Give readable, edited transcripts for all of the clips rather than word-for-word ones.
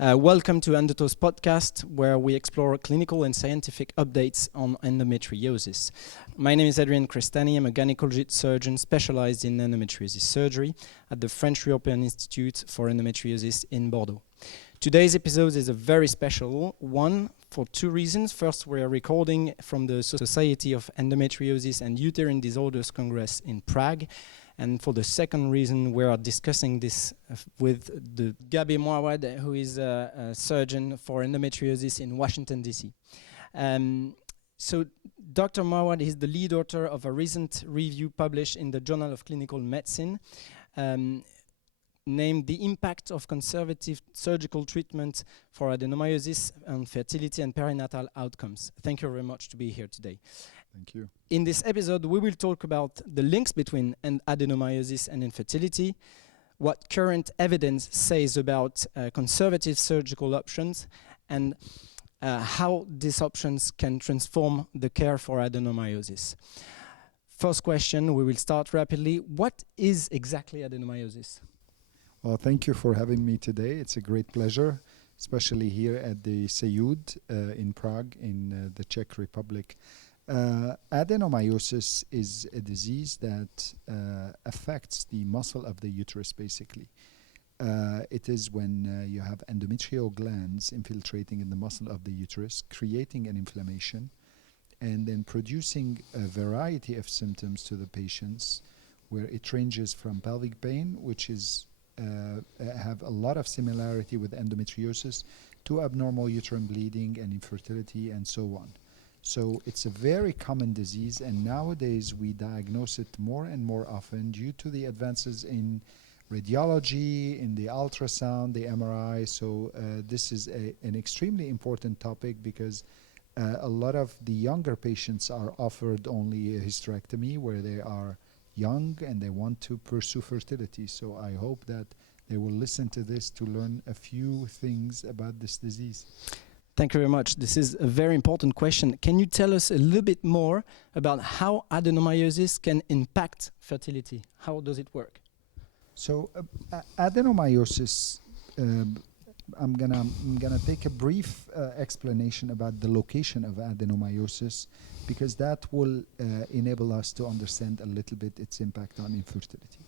Welcome to ENDOTALKS podcast, where we explore clinical and scientific updates on endometriosis. My name is Adrien Crestani. I'm a gynecologist surgeon specialized in endometriosis surgery at the French European Institute for Endometriosis in Bordeaux. Today's episode is a very special one for two reasons. First, we are recording from the Society of Endometriosis and Uterine Disorders Congress in Prague. And for the second reason, we are discussing this with Dr Gaby Moawad, who is a surgeon for endometriosis in Washington, D.C. So Dr. Moawad is the lead author of a recent review published in the Journal of Clinical Medicine, named The Impact of Conservative Surgical Treatment for Adenomyosis on Fertility and Perinatal Outcomes. Thank you very much to be here today. Thank you. In this episode, we will talk about the links between adenomyosis and infertility, what current evidence says about conservative surgical options, and how these options can transform the care for adenomyosis. First question, we will start rapidly. What is exactly adenomyosis? Well, thank you for having me today. It's a great pleasure, especially here at the SEUD in Prague, in the Czech Republic. Adenomyosis is a disease that affects the muscle of the uterus, basically. It is when you have endometrial glands infiltrating in the muscle of the uterus, creating an inflammation, and then producing a variety of symptoms to the patients, where it ranges from pelvic pain, which is have a lot of similarity with endometriosis, to abnormal uterine bleeding and infertility and so on. So it's a very common disease, and nowadays we diagnose it more and more often due to the advances in radiology, in the ultrasound, the MRI. So this is an extremely important topic, because a lot of the younger patients are offered only a hysterectomy where they are young and they want to pursue fertility. So I hope that they will listen to this to learn a few things about this disease. Thank you very much. This is a very important question. Can you tell us a little bit more about how adenomyosis can impact fertility? How does it work? So adenomyosis, I'm gonna take a brief explanation about the location of adenomyosis, because that will enable us to understand a little bit its impact on infertility.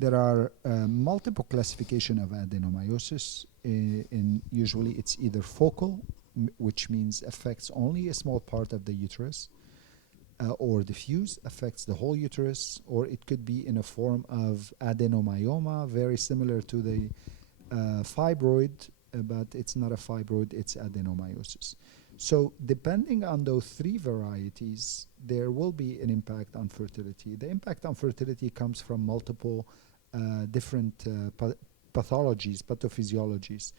There are multiple classification of adenomyosis. Usually it's either focal, which means affects only a small part of the uterus, or diffuse, affects the whole uterus, or it could be in a form of adenomyoma, very similar to the fibroid, but it's not a fibroid, it's adenomyosis. So depending on those three varieties, there will be an impact on fertility. The impact on fertility comes from multiple different pathologies, pathophysiologies.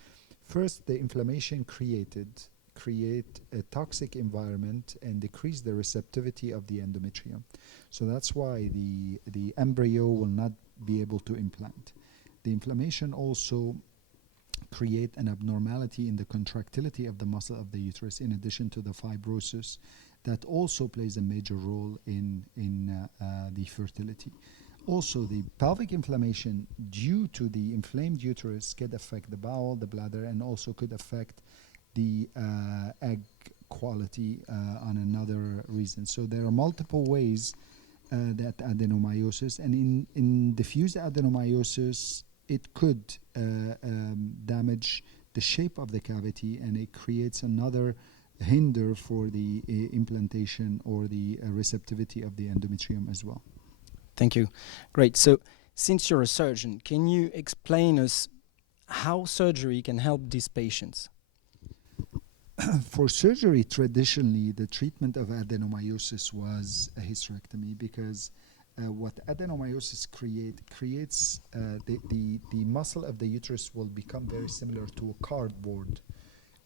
First, the inflammation create a toxic environment and decrease the receptivity of the endometrium. So that's why the embryo will not be able to implant. The inflammation also create an abnormality in the contractility of the muscle of the uterus, in addition to the fibrosis that also plays a major role in the fertility. Also, the pelvic inflammation due to the inflamed uterus could affect the bowel, the bladder, and also could affect the egg quality on another reason. So there are multiple ways that adenomyosis, and in diffuse adenomyosis, it could damage the shape of the cavity, and it creates another hinder for the implantation or the receptivity of the endometrium as well. Thank you. Great. So since you're a surgeon, can you explain us how surgery can help these patients? For surgery, traditionally, the treatment of adenomyosis was a hysterectomy, because what adenomyosis creates the muscle of the uterus will become very similar to a cardboard.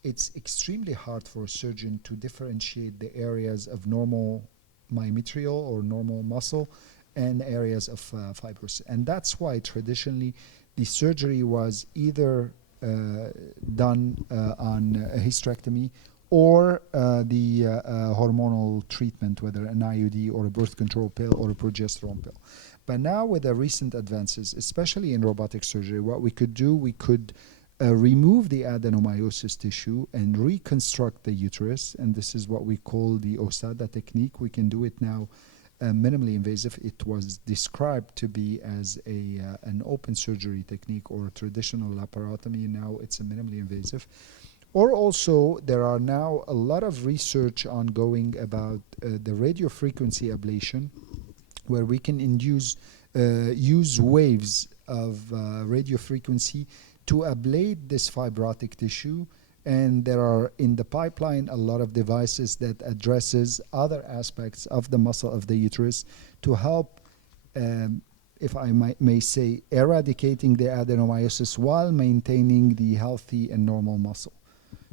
It's extremely hard for a surgeon to differentiate the areas of normal myometrial or normal muscle and areas of fibrous. And that's why traditionally the surgery was either done on a hysterectomy or the hormonal treatment, whether an IUD or a birth control pill or a progesterone pill. But now with the recent advances, especially in robotic surgery, what we could do, we could remove the adenomyosis tissue and reconstruct the uterus, and this is what we call the OSADA technique. We can do it now minimally invasive. It was described to be as an open surgery technique or a traditional laparotomy. Now it's a minimally invasive. Or also, there are now a lot of research ongoing about the radiofrequency ablation, where we can use waves of radiofrequency to ablate this fibrotic tissue. And there are in the pipeline a lot of devices that addresses other aspects of the muscle of the uterus to help, if I may say, eradicating the adenomyosis while maintaining the healthy and normal muscle.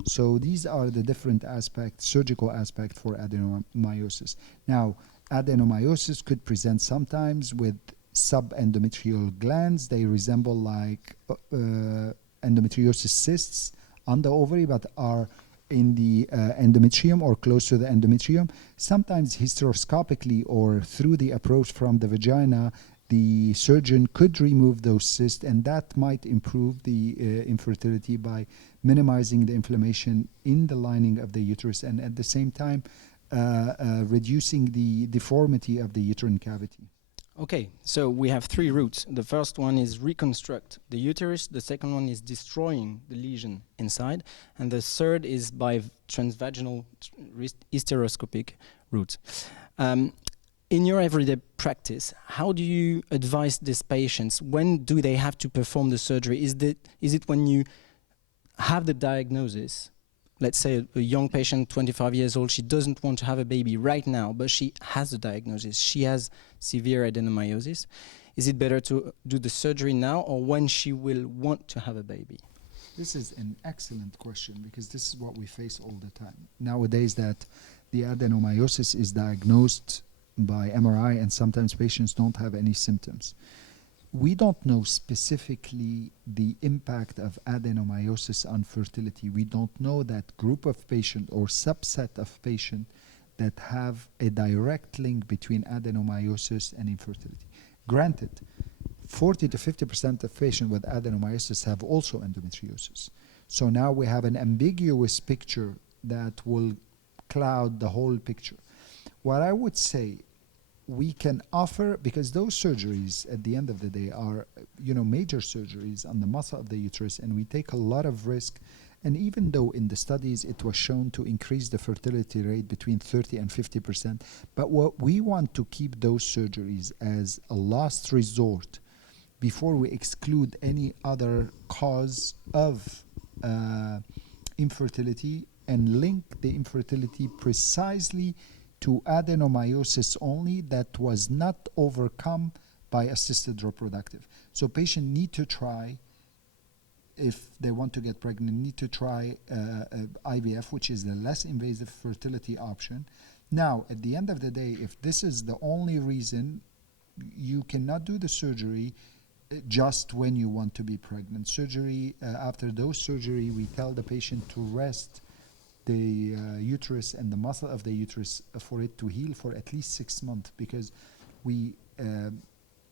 So these are the different aspects, surgical aspect for adenomyosis. Now, adenomyosis could present sometimes with subendometrial glands. They resemble like endometriosis cysts on the ovary, but are in the endometrium or close to the endometrium. Sometimes hysteroscopically or through the approach from the vagina, the surgeon could remove those cysts, and that might improve the infertility by minimizing the inflammation in the lining of the uterus, and at the same time reducing the deformity of the uterine cavity. Okay, so we have three routes. The first one is reconstruct the uterus, the second one is destroying the lesion inside, and the third is by transvaginal hysteroscopic route. In your everyday practice, how do you advise these patients? When do they have to perform the surgery? Is it when you have the diagnosis? Let's say a young patient, 25 years old, she doesn't want to have a baby right now, but she has a diagnosis. She has severe adenomyosis. Is it better to do the surgery now or when she will want to have a baby? This is an excellent question, because this is what we face all the time. Nowadays, that the adenomyosis is diagnosed by MRI, and sometimes patients don't have any symptoms. We don't know specifically the impact of adenomyosis on fertility. We don't know that group of patients or subset of patients that have a direct link between adenomyosis and infertility. Granted, 40 to 50% of patients with adenomyosis have also endometriosis. So now we have an ambiguous picture that will cloud the whole picture. What I would say, we can offer, because those surgeries at the end of the day are, major surgeries on the muscle of the uterus, and we take a lot of risk. And even though in the studies it was shown to increase the fertility rate between 30 and 50%, but what we want to keep those surgeries as a last resort before we exclude any other cause of infertility, and link the infertility precisely to adenomyosis only that was not overcome by assisted reproductive. So patients need to try, if they want to get pregnant, need to try IVF, which is the less invasive fertility option. Now, at the end of the day, if this is the only reason, you cannot do the surgery just when you want to be pregnant. Surgery, after those surgery, we tell the patient to rest the uterus and the muscle of the uterus for it to heal for at least 6 months, because we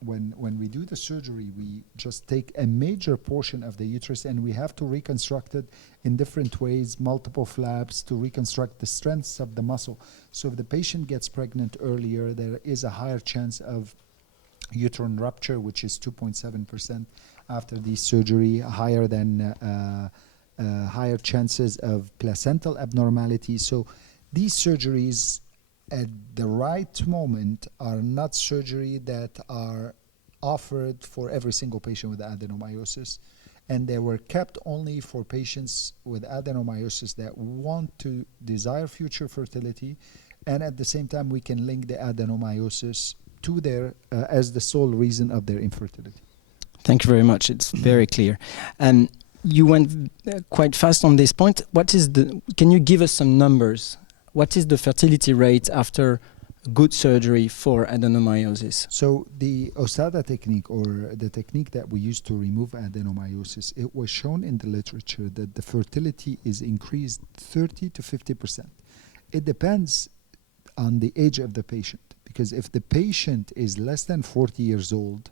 when we do the surgery, we just take a major portion of the uterus and we have to reconstruct it in different ways, multiple flaps to reconstruct the strengths of the muscle. So if the patient gets pregnant earlier, there is a higher chance of uterine rupture, which is 2.7% after the surgery, higher than higher chances of placental abnormality. So these surgeries at the right moment are not surgery that are offered for every single patient with adenomyosis, and they were kept only for patients with adenomyosis that want to desire future fertility, and at the same time we can link the adenomyosis to their as the sole reason of their infertility. Thank you very much. It's very clear. You went quite fast on this point. Can you give us some numbers? What is the fertility rate after good surgery for adenomyosis? So the OSADA technique, or the technique that we use to remove adenomyosis, it was shown in the literature that the fertility is increased 30 to 50%. It depends on the age of the patient, because if the patient is less than 40 years old,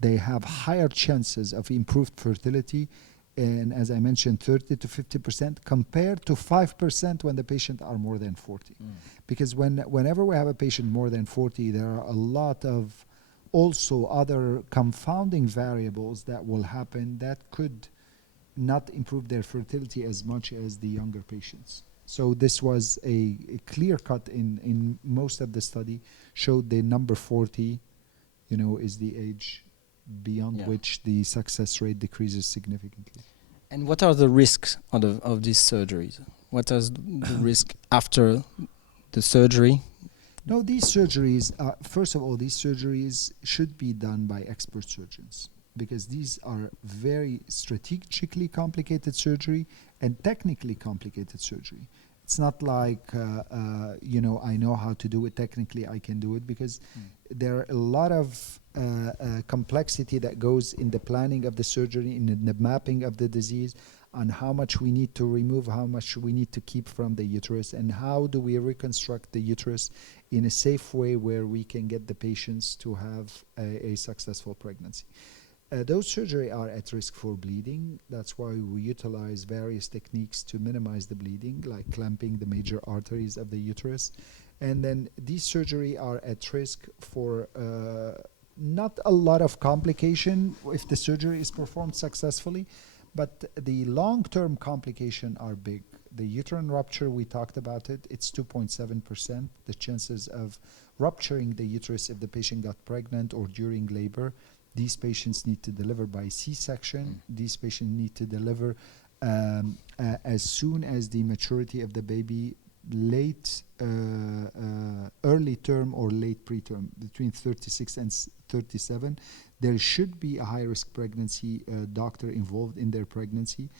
they have higher chances of improved fertility. and as I mentioned, 30 to 50% compared to 5% when the patient are more than 40. Because whenever we have a patient more than 40, there are a lot of also other confounding variables that will happen that could not improve their fertility as much as the younger patients. So this was a clear cut in most of the study, showed the number 40, is the age beyond which the success rate decreases significantly. And what are the risks of these surgeries? What is the risk after the surgery? No, these surgeries, first of all, these surgeries should be done by expert surgeons, because these are very strategically complicated surgery and technically complicated surgery. It's not like, I know how to do it technically, I can do it, because there are a lot of complexity that goes in the planning of the surgery, in the mapping of the disease, on how much we need to remove, how much we need to keep from the uterus, and how do we reconstruct the uterus in a safe way where we can get the patients to have a successful pregnancy. Those surgery are at risk for bleeding. That's why we utilize various techniques to minimize the bleeding, like clamping the major arteries of the uterus. And then these surgery are at risk for not a lot of complication if the surgery is performed successfully, but the long-term complication are big. The uterine rupture, we talked about it, it's 2.7%. The chances of rupturing the uterus if the patient got pregnant or during labor. These patients need to deliver by C-section. These patients need to deliver as soon as the maturity of the baby, late, early term or late preterm, between 36 and 37. There should be a high-risk pregnancy doctor involved in their pregnancy.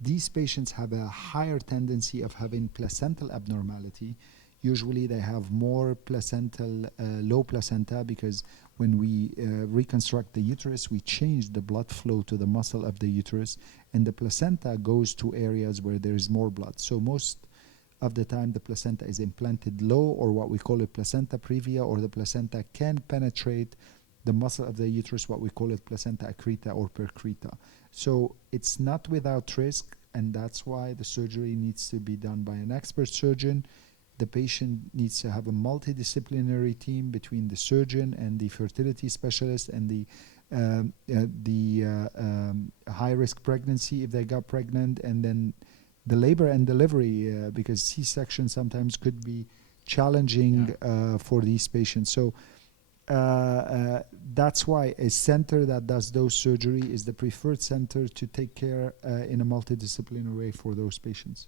These patients have a higher tendency of having placental abnormality. Usually they have more placental, low placenta, because when we reconstruct the uterus, we change the blood flow to the muscle of the uterus, and the placenta goes to areas where there is more blood. So most of the time the placenta is implanted low, or what we call it placenta previa, or the placenta can penetrate the muscle of the uterus, what we call it placenta accreta or percreta. So it's not without risk, and that's why the surgery needs to be done by an expert surgeon. The patient needs to have a multidisciplinary team between the surgeon and the fertility specialist and the high-risk pregnancy if they got pregnant, and then the labor and delivery, because C-section sometimes could be challenging for these patients. So that's why a center that does those surgery is the preferred center to take care in a multidisciplinary way for those patients.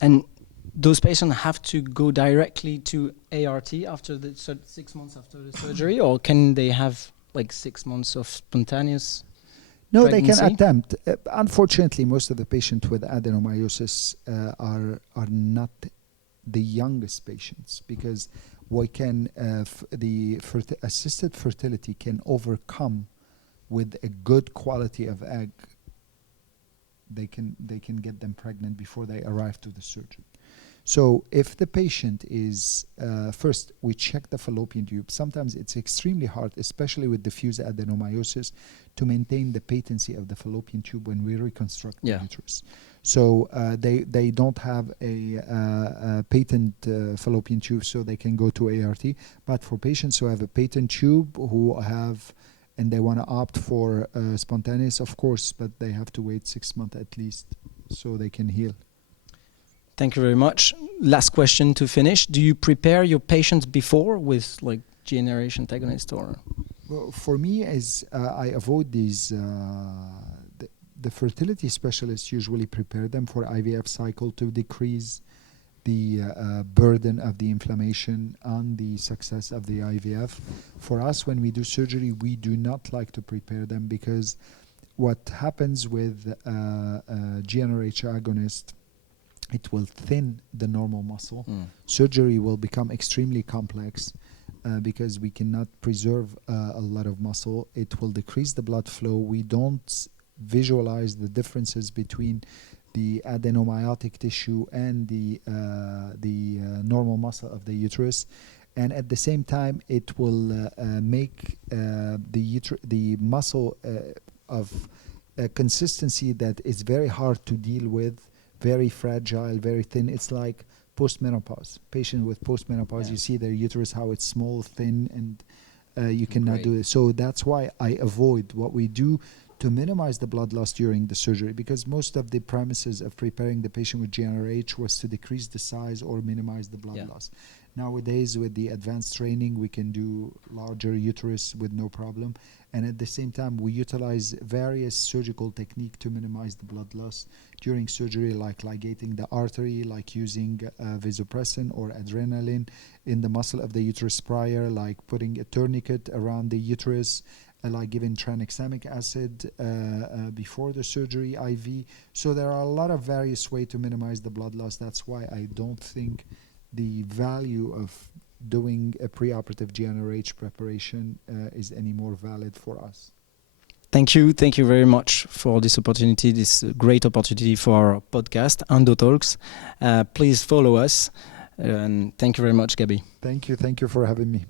And those patients have to go directly to ART after the 6 months after the surgery, or can they have like 6 months of spontaneous No, pregnancy? they can attempt. Unfortunately, most of the patients with adenomyosis are not the youngest patients, because we can assisted fertility can overcome with a good quality of egg. They can get them pregnant before they arrive to the surgeon. So if the patient is, first we check the fallopian tube. Sometimes it's extremely hard, especially with diffuse adenomyosis, to maintain the patency of the fallopian tube when we reconstruct the uterus. So they don't have a patent fallopian tube, so they can go to ART. But for patients who have a patent tube, who have, and they want to opt for spontaneous, of course, but they have to wait 6 months at least so they can heal. Thank you very much. Last question to finish. Do you prepare your patients before with like GnRH antagonist, or? Well, for me, as I avoid these, the fertility specialists usually prepare them for IVF cycle to decrease the burden of the inflammation on the success of the IVF. For us, when we do surgery, we do not like to prepare them, because what happens with GnRH agonist, it will thin the normal muscle. Surgery will become extremely complex because we cannot preserve a lot of muscle. It will decrease the blood flow. We don't visualize the differences between the adenomyotic tissue and the normal muscle of the uterus. And at the same time, it will make the muscle of a consistency that is very hard to deal with, very fragile, very thin. It's like postmenopause. Patient with postmenopause, you see their uterus, how it's small, thin, and you cannot do it. So that's why I avoid what we do to minimize the blood loss during the surgery, because most of the premises of preparing the patient with GnRH was to decrease the size or minimize the blood loss. Nowadays, with the advanced training, we can do larger uterus with no problem. And at the same time, we utilize various surgical techniques to minimize the blood loss during surgery, like ligating the artery, like using vasopressin or adrenaline in the muscle of the uterus prior, like putting a tourniquet around the uterus, like giving tranexamic acid before the surgery, IV. So there are a lot of various ways to minimize the blood loss. That's why I don't think the value of doing a preoperative GnRH preparation is any more valid for us. Thank you very much for this opportunity, this great opportunity for our podcast, ENDOTALKS. Please follow us, and thank you very much, Gaby. Thank you for having me.